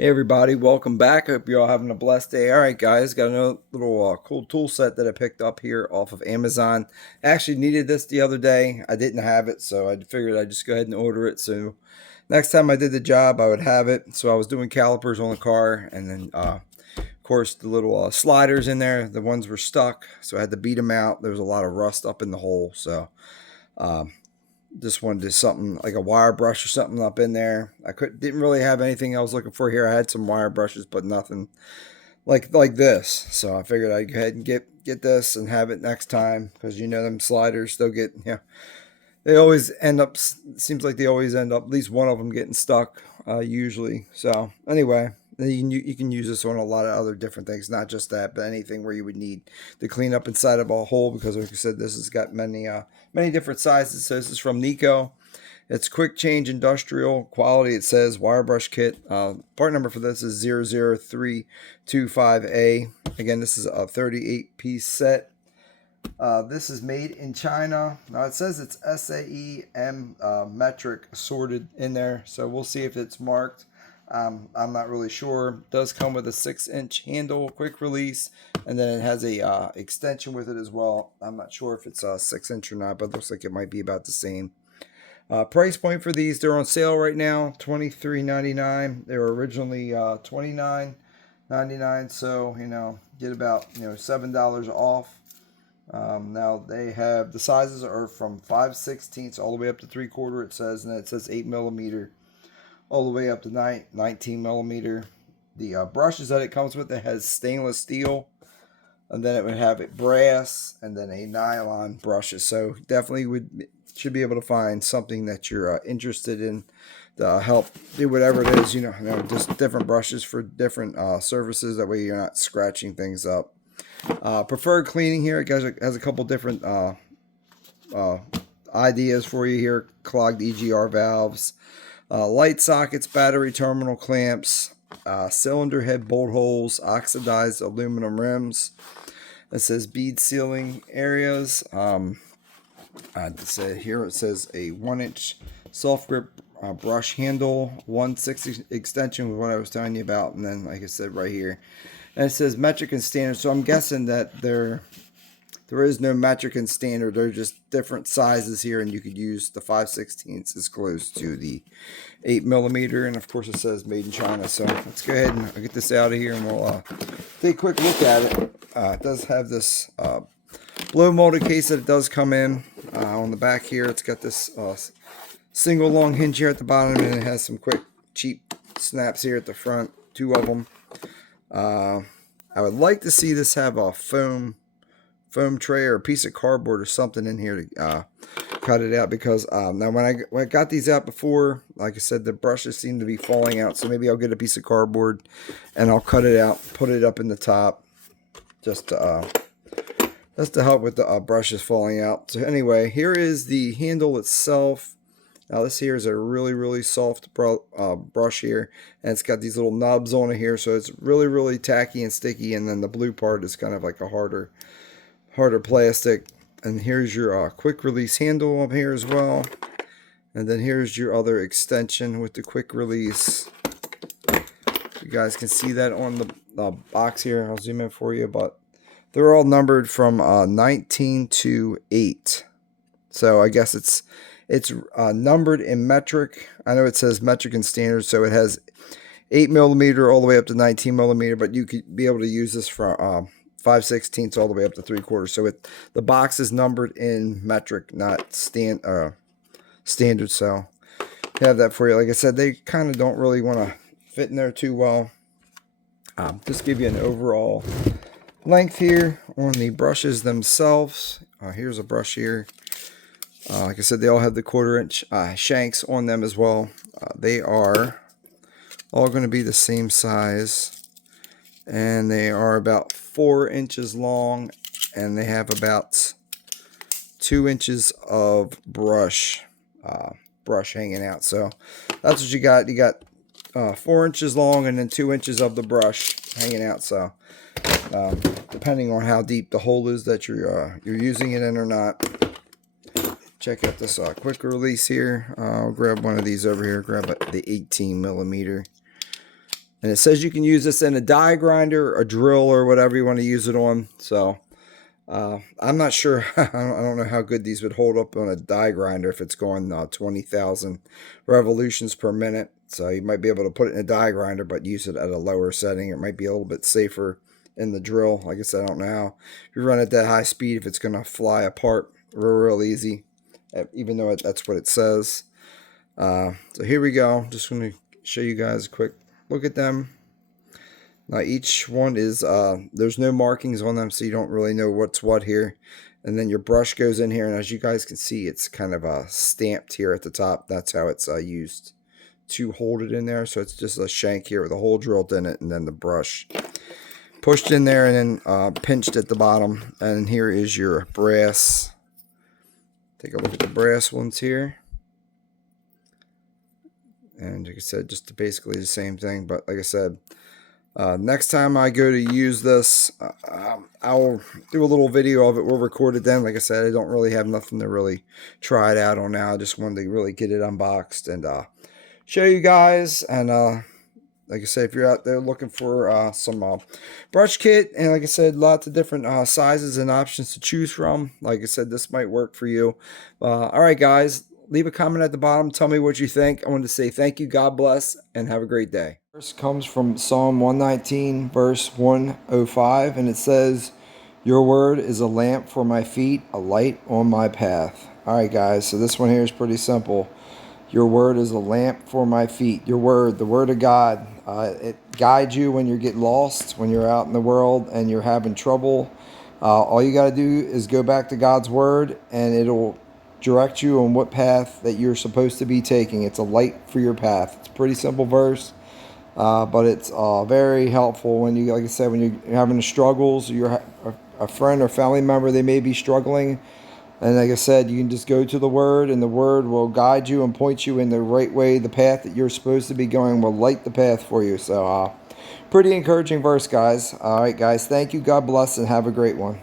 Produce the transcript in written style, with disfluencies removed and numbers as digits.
Hey everybody, welcome back. Hope you're all having a blessed day. All right, guys, got another little cool tool set that I picked up here off of Amazon. I actually needed this the other day. I didn't have it, so I figured I'd just go ahead and order it. So next time I did the job, I would have it. So I was doing calipers on the car, and then of course the little sliders in there. The ones were stuck, so I had to beat them out. There was a lot of rust up in the hole, so. Um, just wanted to something like a wire brush or something up in there. Didn't really have anything I was looking for here. I had some wire brushes, but nothing like this. So I figured I'd go ahead and get this and have it next time, because them sliders, they'll get they always end up, seems like they always end up, at least one of them getting stuck usually. So anyway, you can use this on a lot of other different things, not just that, but anything where you would need to clean up inside of a hole, because like I said, this has got many different sizes. So this is from NEIKO. It's quick change industrial quality. It says wire brush kit. Part number for this is 00325A. Again, this is a 38 piece set. This is made in China. Now it says it's SAEM metric sorted in there, so we'll see if it's marked. I'm not really sure. It does come with a 6-inch handle, quick release, and then it has a extension with it as well. I'm not sure if it's a 6-inch or not, but it looks like it might be about the same. Price point for these, they're on sale right now, $23.99. They were originally $29.99, so get about $7 off. Now they have, the sizes are from 5/16 all the way up to 3/4. It says, and it says 8mm all the way up to 19mm. The brushes that it comes with, it has stainless steel, and then it would have it brass, and then a nylon brushes. So definitely should be able to find something that you're interested in to help do whatever it is. Just different brushes for different surfaces. That way you're not scratching things up. Preferred cleaning here, it has a couple different ideas for you here. Clogged EGR valves, light sockets, battery terminal clamps, cylinder head bolt holes, oxidized aluminum rims. It says bead sealing areas. Here it says a 1-inch soft grip brush handle, 1/6 extension with what I was telling you about, and then like I said right here, and it says metric and standard. So I'm guessing that there is no metric and standard. They're just different sizes here, and you could use the 5/16 as close to the 8mm, and of course it says made in China. So let's go ahead and get this out of here, and we'll take a quick look at it. It does have this blow molded case that it does come in. On the back here, it's got this single long hinge here at the bottom, and it has some quick cheap snaps here at the front, 2 of them. I would like to see this have a foam tray or a piece of cardboard or something in here to cut it out, because now when I got these out before, like I said, the brushes seem to be falling out. So maybe I'll get a piece of cardboard and I'll cut it out, put it up in the top, just to help with the brushes falling out. So anyway, here is the handle itself. Now this here is a really soft brush here, and it's got these little nubs on it here, so it's really tacky and sticky. And then the blue part is kind of like a harder plastic. And here's your quick release handle up here as well. And then here's your other extension with the quick release. You guys can see that on the box here. I'll zoom in for you, but they're all numbered from 19 to 8. So I guess it's numbered in metric. I know it says metric and standard, so it has 8mm all the way up to 19mm, but you could be able to use this for 5/16 all the way up to 3/4. So the box is numbered in metric, not standard. So I have that for you. Like I said, they kind of don't really want to fit in there too well. Just give you an overall length here on the brushes themselves. Here's a brush here. Like I said, they all have the 1/4-inch shanks on them as well. They are all going to be the same size, and they are about 4 inches long, and they have about 2 inches of brush hanging out. So that's what you got. You got 4 inches long and then 2 inches of the brush hanging out. So depending on how deep the hole is that you're using it in or not. Check out this quick release here. I'll grab one of these over here. Grab the 18mm. And it says you can use this in a die grinder, a drill, or whatever you want to use it on. So I'm not sure. I don't know how good these would hold up on a die grinder if it's going 20,000 revolutions per minute. So you might be able to put it in a die grinder, but use it at a lower setting. It might be a little bit safer in the drill. Like I said, I don't know how. If you run at that high speed, if it's going to fly apart real easy, even though that's what it says. So here we go. Just going to show you guys a quick look at them. Now each one is, there's no markings on them, so you don't really know what's what here. And then your brush goes in here, and as you guys can see, it's kind of stamped here at the top. That's how it's used to hold it in there. So it's just a shank here with a hole drilled in it, and then the brush pushed in there and then pinched at the bottom. And here is your brass. Take a look at the brass ones here. And like I said, just basically the same thing, but like I said, next time I go to use this, I'll do a little video of it. We'll record it then. Like I said, I don't really have nothing to really try it out on now. I just wanted to really get it unboxed and show you guys. And like I said, if you're out there looking for some brush kit, and like I said, lots of different sizes and options to choose from. Like I said, this might work for you. All right, guys. Leave a comment at the bottom. Tell me what you think. I want to say thank you, God bless, and have a great day. Verse comes from Psalm 119, verse 105, and it says, "Your word is a lamp for my feet, a light on my path." All right, guys, so this one here is pretty simple. Your word is a lamp for my feet. Your word, the word of God, it guides you when you get lost, when you're out in the world and you're having trouble. All you got to do is go back to God's word, and it'll direct you on what path that you're supposed to be taking. It's a light for your path. It's a pretty simple verse, but it's very helpful when you, like I said, when you're having struggles, you're a friend or family member, they may be struggling. And like I said, you can just go to the Word, and the Word will guide you and point you in the right way. The path that you're supposed to be going will light the path for you. So, pretty encouraging verse, guys. All right, guys. Thank you. God bless, and have a great one.